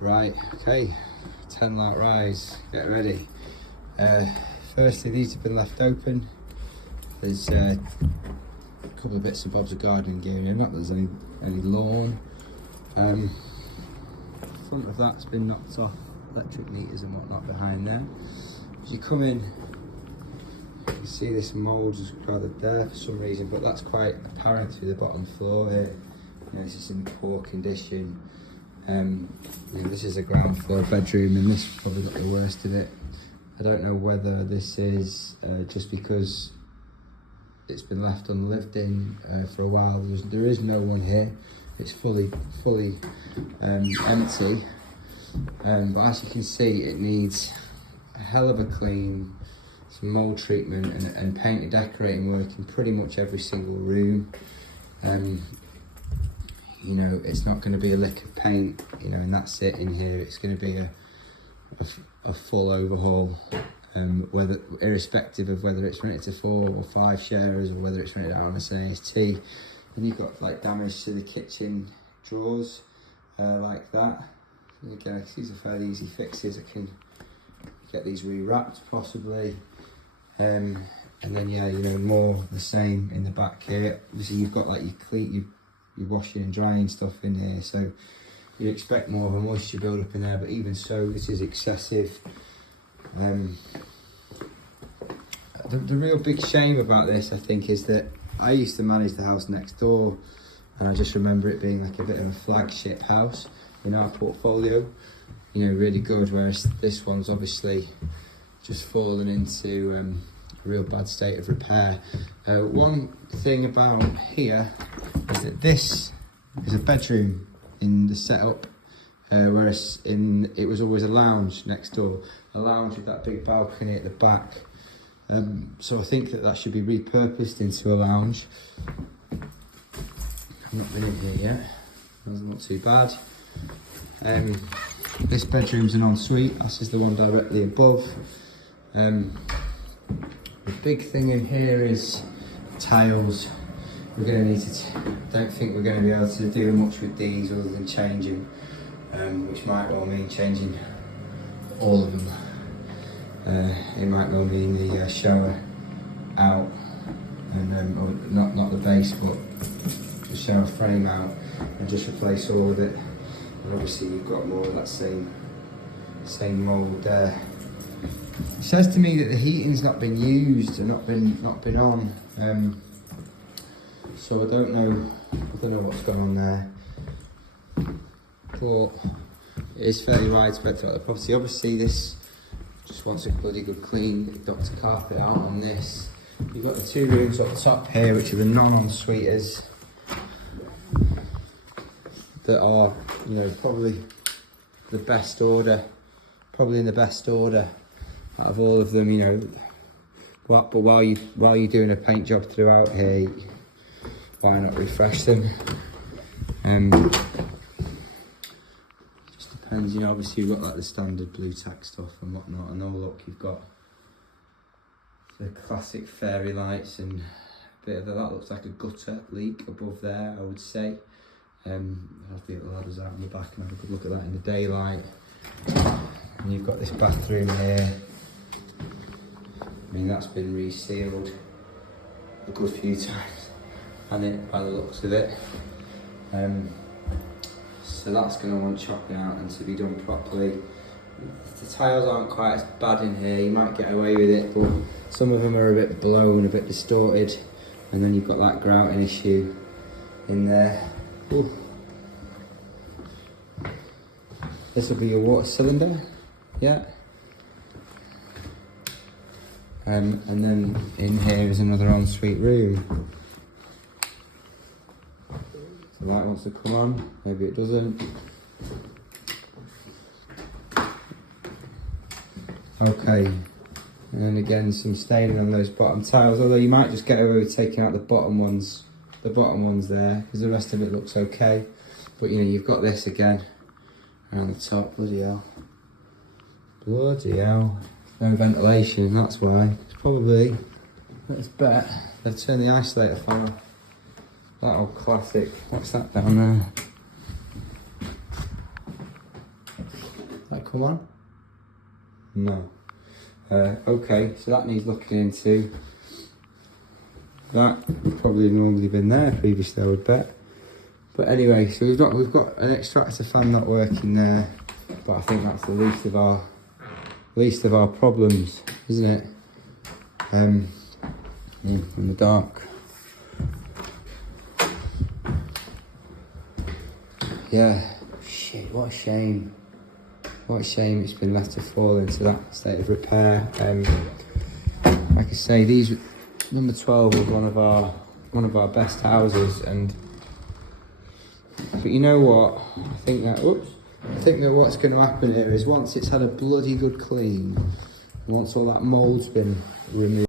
Right, okay, 10 lark rise, get ready. Firstly, these have been left open. There's a couple of bits and bobs of gardening gear in, not that there's any lawn. Front of that's been knocked off, electric meters and whatnot behind there. As you come in, you can see this mould is rather there for some reason, but that's quite apparent through the bottom floor here. You know, it's just in poor condition. This is a ground floor bedroom, and this probably got the worst of it. I don't know whether this is just because it's been left unlived in for a while. There is no one here. It's fully empty. But as you can see, it needs a hell of a clean, some mould treatment and paint and decorating work in pretty much every single room. You know, it's not going to be a lick of paint, you know, and that's it in here. It's going to be a full overhaul, irrespective of whether it's rented to 4 or 5 sharers or whether it's rented out on a AST. And you've got like damage to the kitchen drawers, like that. And again, these are fairly easy fixes. I can get these rewrapped possibly. And then yeah, you know, more the same in the back here. Obviously you've got like your washing and drying stuff in here, so you'd expect more of a moisture build up in there, but even so, this is excessive. The real big shame about this, I think, is that I used to manage the house next door, and I just remember it being like a bit of a flagship house in our portfolio, you know, really good, whereas this one's obviously just fallen into a real bad state of repair. One thing about here is that this is a bedroom in the setup, whereas it was always a lounge next door, a lounge with that big balcony at the back. So I think that should be repurposed into a lounge. I've not been in here yet, that's not too bad. This bedroom's an ensuite, this is the one directly above. The big thing in here is tiles. We're going to need to, don't think we're going to be able to do much with these other than changing, which might well mean changing all of them. It might well mean the shower out, and or not the base, but the shower frame out, and just replace all of it. And obviously you've got more of that same mould there. It says to me that the heating's not been used and not been on. So I don't know what's going on there, but it is fairly widespread throughout the property. Obviously this just wants a bloody good clean Dr. Carpet out on this. You've got the 2 rooms up top here, which are the non-en-suites, that are, you know, probably the best order, probably in the best order out of all of them, you know. But while you're doing a paint job throughout here, why not refresh them? Just depends, you know. Obviously you've got like the standard blue tack stuff and whatnot, and oh look, you've got the classic fairy lights and a bit of that looks like a gutter leak above there, I would say. I'll have the little ladders out in the back and have a good look at that in the daylight. And you've got this bathroom here. I mean, that's been resealed a good few times, and it, by the looks of it. So that's going to want chopping out and to be done properly. The tiles aren't quite as bad in here, you might get away with it, but some of them are a bit blown, a bit distorted, and then you've got that grouting issue in there. Ooh. This will be your water cylinder, yeah. And then in here is another ensuite room. The light wants to come on, maybe it doesn't. Okay, and then again some staining on those bottom tiles, although you might just get away with taking out the bottom ones there, because the rest of it looks okay. But you know, you've got this again around the top. Bloody hell. Bloody hell. No ventilation, that's why. It's probably, let's bet, they've turned the isolator fan off. That old classic. What's that down there? That come on? No. Okay, so that needs looking into. That would probably normally been there previously, I would bet. But anyway, so we've got an extractor fan not working there, but I think that's the least of our problems, isn't it? In the dark. Yeah. Shit, what a shame. What a shame it's been left to fall into that state of repair. Like I say, these number 12 was one of our best houses, but you know what? I think that what's going to happen here is once it's had a bloody good clean, and once all that mould's been removed.